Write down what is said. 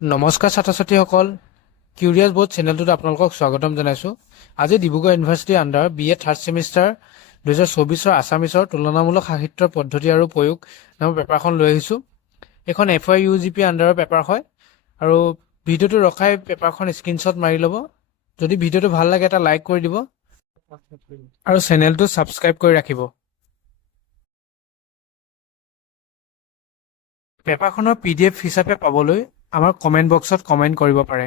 নমস্কাৰ ছাত্ৰ ছাত্ৰীসকল, কিউৰিয়াছ বৰ্ড চেনেলটোত আপোনালোকক স্বাগতম জনাইছোঁ। আজি ডিব্ৰুগড় ইউনিভাৰ্চিটিৰ আণ্ডাৰ BA থাৰ্ড ছেমিষ্টাৰ 2024 আছামিছৰ তুলনামূলক সাহিত্যৰ পদ্ধতি আৰু প্ৰয়োগ নামৰ পেপাৰখন লৈ আহিছোঁ। এইখন FYUGP আণ্ডাৰৰ পেপাৰ হয় আৰু ভিডিঅ'টো ৰখাই পেপাৰখন স্ক্ৰীনশ্বট মাৰি ল'ব। যদি ভিডিঅ'টো ভাল লাগে এটা লাইক কৰি দিব আৰু চেনেলটো ছাবস্ক্ৰাইব কৰি ৰাখিব। পেপাৰখনৰ PDF হিচাপে পাবলৈ আমাৰ কমেণ্ট বক্সত কমেণ্ট কৰিব পাৰে।